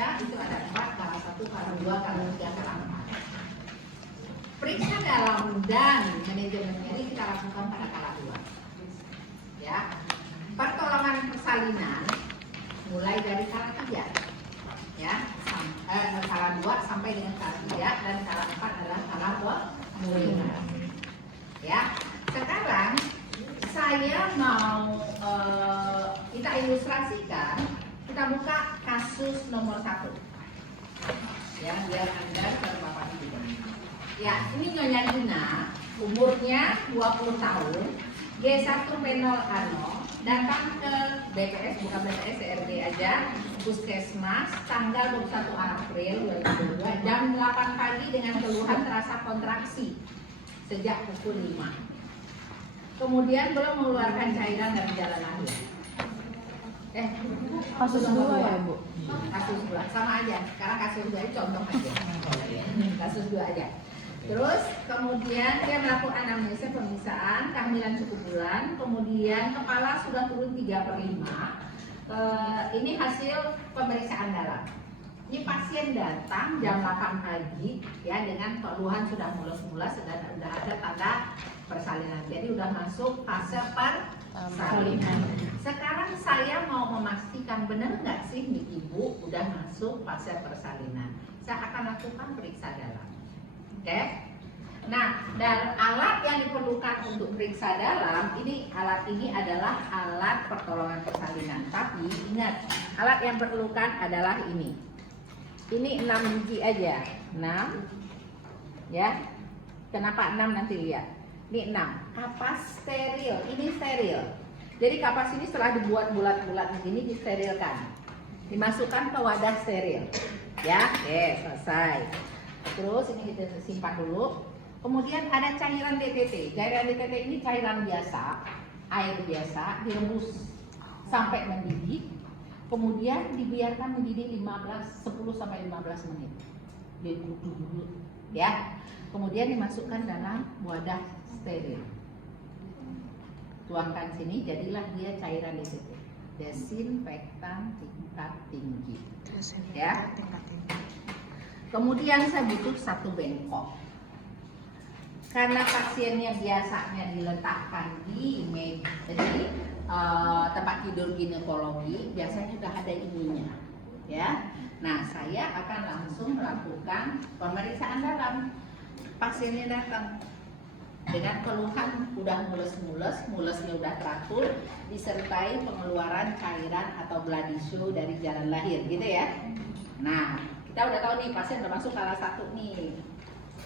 baca itu ada 4, kala 1, kala 2, kala 3, kala 4. Periksa dalam dan manajemen nyeri kita lakukan pada kala 2. Ya, pertolongan persalinan mulai dari kala 3, ya, kala 2 sampai dengan kala 3, dan kala 4 adalah kala pemulihan. Ya, sekarang saya mau kita ilustrasikan, kita buka kasus nomor 1. Ya, biar Anda terpapat juga. Ya, ini Nyonya Dina, umurnya 20 tahun, G1 penol ano, datang ke BPS, bukan BPS, CRD aja, Puskesmas, tanggal 21 April 2022, jam 8 pagi dengan keluhan terasa kontraksi sejak pukul 5. Kemudian belum mengeluarkan cairan dari jalan lahir. Kasus 2 ya, Bu? Kasus 2, sama aja. Sekarang kasus 2 ini contoh aja. Kasus 2 aja. Terus kemudian dia melakukan anamnesa pemeriksaan, kehamilan cukup bulan, kemudian kepala sudah turun 3/5. Ini hasil pemeriksaan dalam. Ini pasien datang jam 8 pagi ya dengan keluhan sudah mules-mules, sudah ada tanda persalinan. Jadi udah masuk fase persalinan. Sekarang saya mau memastikan benar nggak sih nih ibu udah masuk fase persalinan. Saya akan lakukan periksa dalam. Oke. Nah, dan alat yang diperlukan untuk periksa dalam alat ini adalah alat pertolongan persalinan. Tapi ingat, alat yang diperlukan adalah ini. Ini 6 biji aja, 6, ya. Kenapa 6 nanti lihat. Ini 6. Kapas steril, ini steril. Jadi kapas ini setelah dibuat bulat-bulat begini disterilkan, dimasukkan ke wadah steril, ya. Oke, selesai. Terus ini kita simpan dulu. Kemudian ada cairan DTT. Cairan DTT ini cairan biasa, air biasa, direbus sampai mendidih. Kemudian dibiarkan mendidih 10 sampai 15 menit. Duduk dulu, ya. Kemudian dimasukkan dalam wadah steril. Tuangkan sini, jadilah dia cairan DTT. Desinfektan tingkat tinggi. Ya. Kemudian saya butuh 1 bengkok. Karena pasiennya biasanya diletakkan di tempat tidur ginekologi, biasanya sudah ada ininya, ya. Nah, saya akan langsung melakukan pemeriksaan dalam. Pasiennya datang dengan keluhan udah mulesnya udah teratur, disertai pengeluaran cairan atau blood issue dari jalan lahir, gitu ya. Nah, kita udah tahu nih pasien udah masuk kala 1 nih.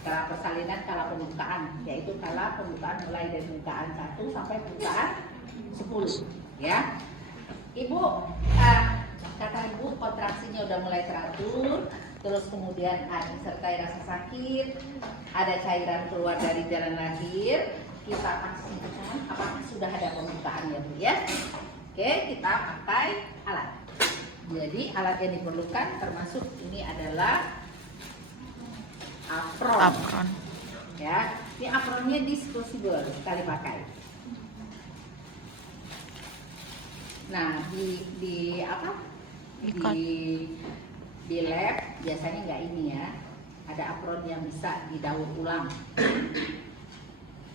Kala persalinan, kala pembukaan, yaitu kala pembukaan mulai dari pembukaan 1 sampai pembukaan 10, ya. Ibu, kata ibu kontraksinya udah mulai teratur, terus kemudian disertai rasa sakit, ada cairan keluar dari jalan lahir. Kita pastikan apakah sudah ada pembukaannya, Bu, ya. Oke, kita pakai alat. Jadi alat yang diperlukan termasuk ini adalah apron. Ya, ini apronnya disposable, sekali pakai. Nah, di lab biasanya nggak ini ya, ada apron yang bisa didaur ulang.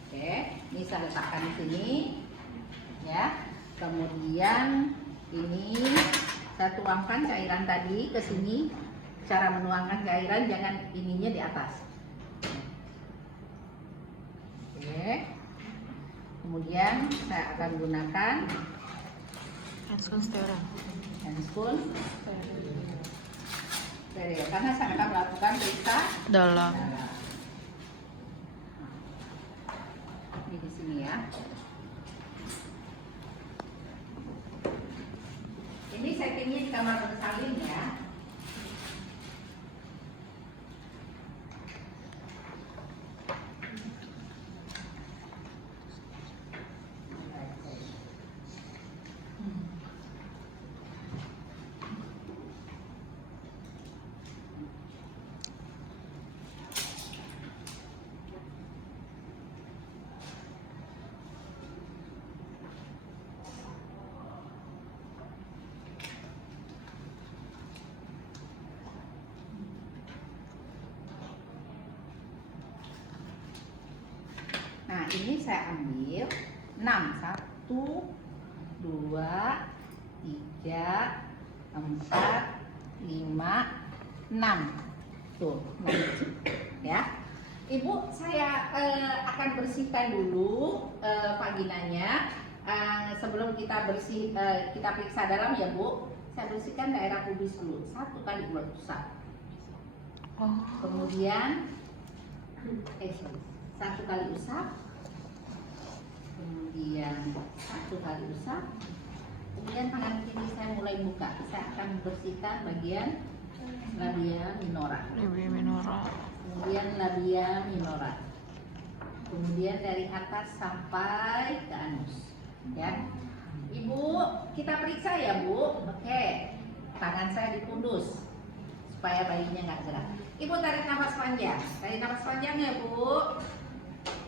Oke, ini saya letakkan di sini, ya. Kemudian ini saya tuangkan cairan tadi ke sini. Cara menuangkan cairan jangan ininya di atas. Oke. Kemudian saya akan gunakan handphone steril. Steril, karena saya akan melakukan periksa dalam. Ini di sini ya. Ini settingnya di kamar bersalin ya. saya ambil 6. 1, 2, 3, 4, 5, 6. Tuh, 6 ya. Ibu, saya akan bersihkan dulu vaginanya. Sebelum kita kita periksa dalam ya Bu. Saya bersihkan daerah pubis dulu. 1 kali usap. Kemudian 1 kali usap. Kemudian 1 kali usap. Kemudian tangan kiri saya mulai buka. Saya akan bersihkan bagian labia minora. Kemudian labia minora. Kemudian dari atas sampai ke anus. Ya. Ibu, kita periksa ya Bu. Oke. Tangan saya dipundus supaya bayinya nggak gerak. Ibu tarik nafas panjang. Tarik nafas panjang ya Bu.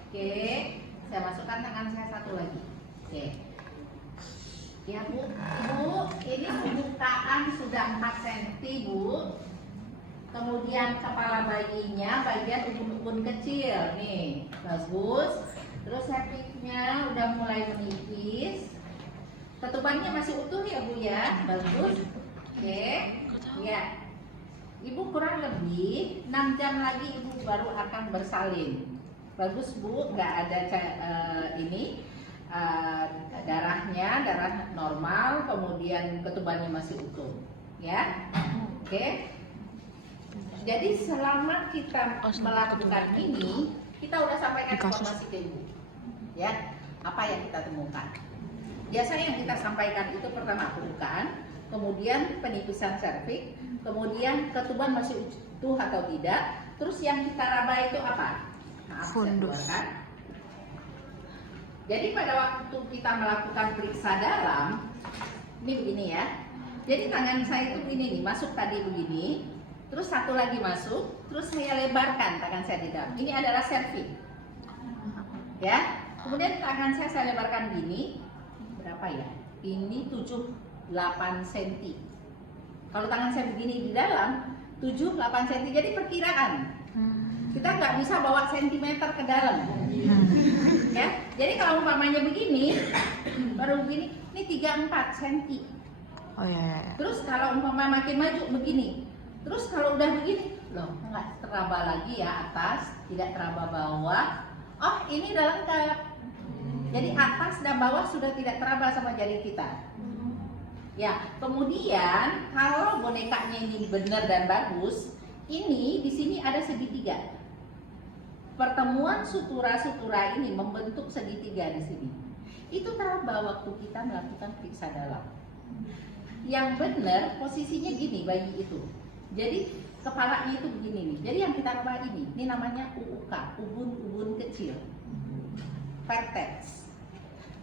Oke. Saya masukkan tangan saya satu lagi. Oke. Ya Bu, Ibu, ini pembukaan sudah 4 cm Bu. Kemudian kepala bayinya bagian ubun-ubun kecil nih, bagus. Terus sepiknya udah mulai menipis. Ketubannya masih utuh ya Bu ya, bagus. Oke, ya. Ibu kurang lebih 6 jam lagi Ibu baru akan bersalin. Bagus Bu, nggak ada darahnya, darah normal, kemudian ketubannya masih utuh, ya. Oke. Jadi selama kita melakukan ini, kita udah sampaikan informasi ke Ibu, ya. Apa yang kita temukan? Biasanya yang kita sampaikan itu pertama pembukaan, kemudian penipisan serviks, kemudian ketuban masih utuh atau tidak, terus yang kita raba itu apa? Maaf, saya keluarkan. Jadi pada waktu kita melakukan periksa dalam, ini begini ya. Jadi tangan saya itu begini nih, masuk tadi begini, terus satu lagi masuk, terus saya lebarkan tangan saya di dalam. Ini adalah serviks, ya. Kemudian tangan saya lebarkan gini, berapa ya? Ini 7-8 cm. Kalau tangan saya begini di dalam, 7-8 cm. Jadi perkiraan. Kita nggak bisa bawa sentimeter ke dalam, ya. Jadi kalau umpamanya begini, baru begini, ini 3-4 cm. Oh ya. Terus kalau umpama makin maju begini, terus kalau udah begini, loh nggak teraba lagi ya atas, tidak teraba bawah. Oh ini udah lengkap. Jadi atas dan bawah sudah tidak teraba sama jari kita. Ya, kemudian kalau bonekanya ini benar dan bagus, ini di sini ada segitiga. Pertemuan sutura-sutura ini membentuk segitiga di sini. Itu teraba waktu kita melakukan periksa dalam. Yang benar posisinya gini bayi itu. Jadi kepalanya itu begini nih. Jadi yang kita raba ini namanya UUK, ubun-ubun kecil, vertex.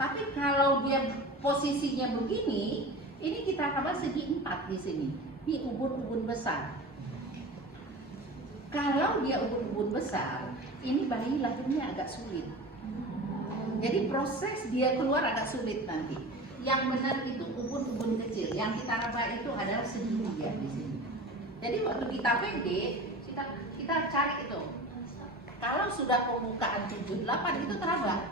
Tapi kalau dia posisinya begini, ini kita raba segi 4 di sini. Ini ubun-ubun besar. Kalau dia ubun-ubun besar, ini bayi lahirnya agak sulit. Jadi proses dia keluar agak sulit nanti. Yang benar itu ubun-ubun kecil. Yang kita raba itu adalah segitiga di sini. Jadi waktu kita PD, kita cari itu. Kalau sudah pembukaan 7-8 itu teraba.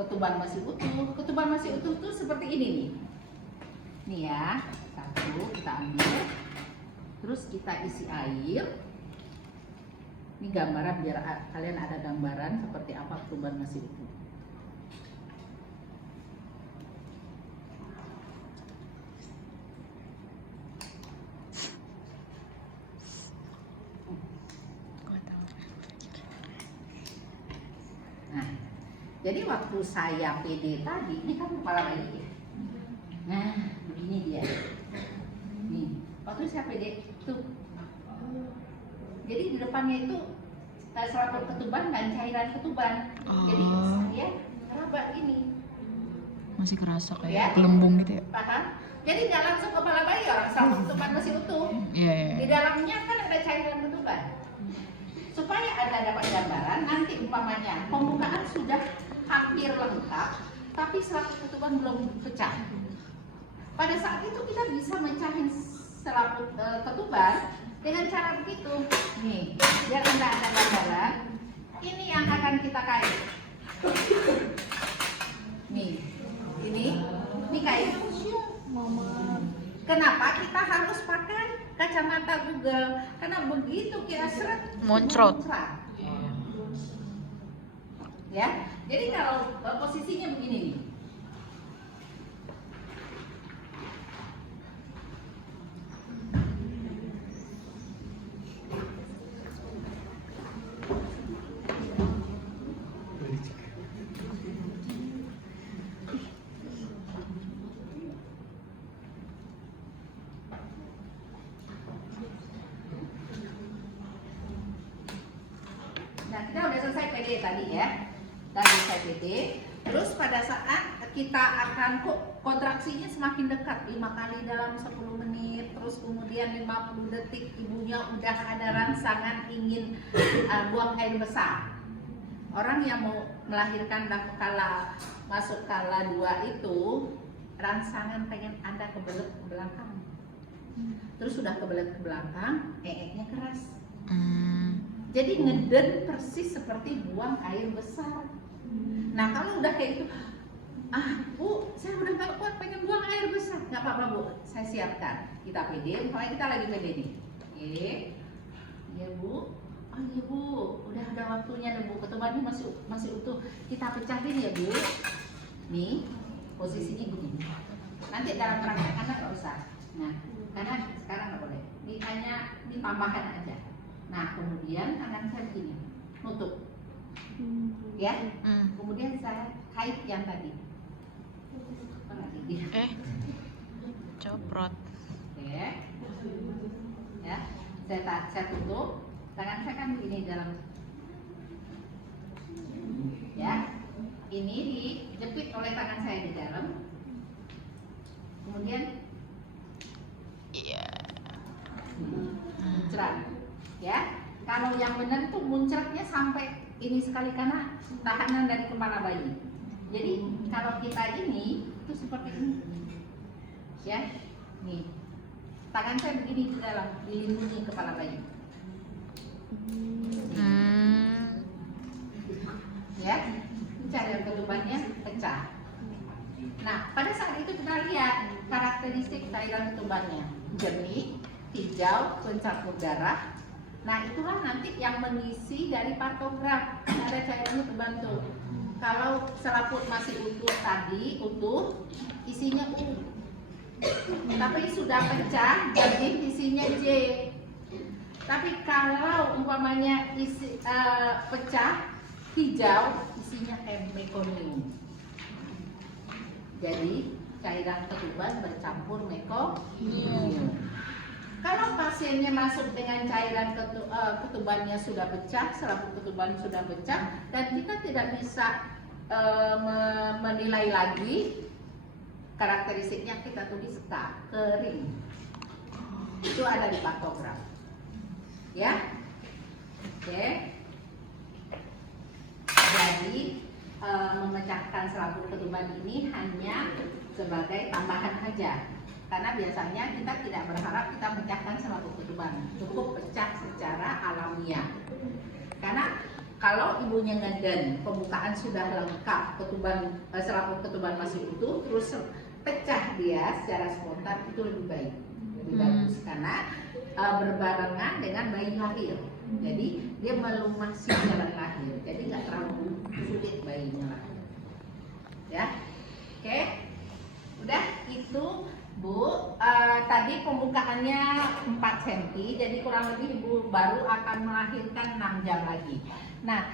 Ketuban masih utuh. Ketuban masih utuh tuh seperti ini nih. Nih ya, satu kita ambil. Terus kita isi air. Ini gambaran biar kalian ada gambaran seperti apa ketuban masih utuh. Nah, jadi waktu saya PD tadi, ini kan kepala bayi. Nah, begini dia. Nih, waktu saya PD tuh. Jadi di depannya itu selaput ketuban dan cairan ketuban. Jadi saya raba ini. Masih kerasa kayak Ya. gelembung gitu ya. Paham? Jadi nggak langsung kepala bayi, orang selaput ketuban masih utuh. Iya. Di dalamnya kan ada cairan ketuban. Supaya Anda dapat gambaran, nanti umpamanya pembukaan sudah hampir lengkap, tapi selaput ketuban belum pecah. Pada saat itu kita bisa mencahin selaput ketuban dengan cara begitu. Nih, biar Anda ada gambaran. Ini yang akan kita kait. Nih, ini kayak kenapa kita harus pakai kacamata Google? Karena begitu kita seret Muncrat. Ya, jadi kalau posisinya begini nih. Nah, kita udah selesai PD tadi ya. Udah selesai PD. Terus pada saat kita akan kontraksinya semakin dekat 5 kali dalam 10 menit, terus kemudian 50 detik ibunya udah ada rangsangan ingin buang air besar. Orang yang mau melahirkan kala masuk kala 2 itu rangsangan pengen ada kebelet ke belakang. Terus sudah kebelet ke belakang, nya keras. Jadi ngeden persis seperti buang air besar. Nah kalau udah kayak gitu, Bu, saya udah gak kuat pengen buang air besar. Gak apa-apa Bu, saya siapkan. Kita PD, kalau kita lagi PD nih. Oke, iya Bu. Oh iya Bu, udah ada waktunya deh Bu. Ketubannya masih utuh. Kita pecahin ya Bu. Nih, posisinya begini. Nanti dalam praktek anak gak usah. Nah, karena sekarang gak boleh. Ini hanya ditambahkan aja. Nah, kemudian tangan saya begini, nutup, ya. Kemudian saya kait yang tadi. Coprot. Oke, ya. Saya tutup. Tangan saya kan begini dalam, ya. Ini dijepit oleh tangan saya di dalam. Kemudian, muncrat. Ya, kalau yang benar itu muncratnya sampai ini sekali karena tahanan dari kepala bayi. Jadi kalau kita ini itu seperti ini, ya, nih tangan saya begini di dalam dilindungi kepala bayi. Ya, cairan ketubannya pecah. Nah, pada saat itu kita lihat karakteristik cairan ketubannya jernih, hijau, bercampur darah. Nah itulah nanti yang mengisi dari pantograf. Ada cairannya terbantu. Kalau selaput masih utuh tadi, isinya U. Tapi sudah pecah, jadi isinya J. Tapi kalau umpamanya pecah, hijau, isinya M, mekonium. Jadi cairan ketuban bercampur mekonium. Kalau pasiennya masuk dengan cairan ketubannya sudah pecah, selaput ketuban sudah pecah, dan kita tidak bisa menilai lagi karakteristiknya, kita tulis K, kering. Itu ada di pantograf. Ya, oke. Jadi memecahkan selaput ketuban ini hanya sebagai tambahan aja. Karena biasanya kita tidak berharap kita pecahkan selaput ketuban, cukup pecah secara alamiah. Karena kalau ibunya ngeden, pembukaan sudah lengkap, selaput ketuban masih utuh, terus pecah dia secara spontan, itu lebih baik, lebih bagus. Karena berbarengan dengan bayi lahir, jadi dia melumasi jalan lahir, jadi nggak terlalu sulit bayinya lahir. Ya, oke, udah itu. Bu, tadi pembukaannya 4 cm, jadi kurang lebih Ibu baru akan melahirkan 6 jam lagi. Nah,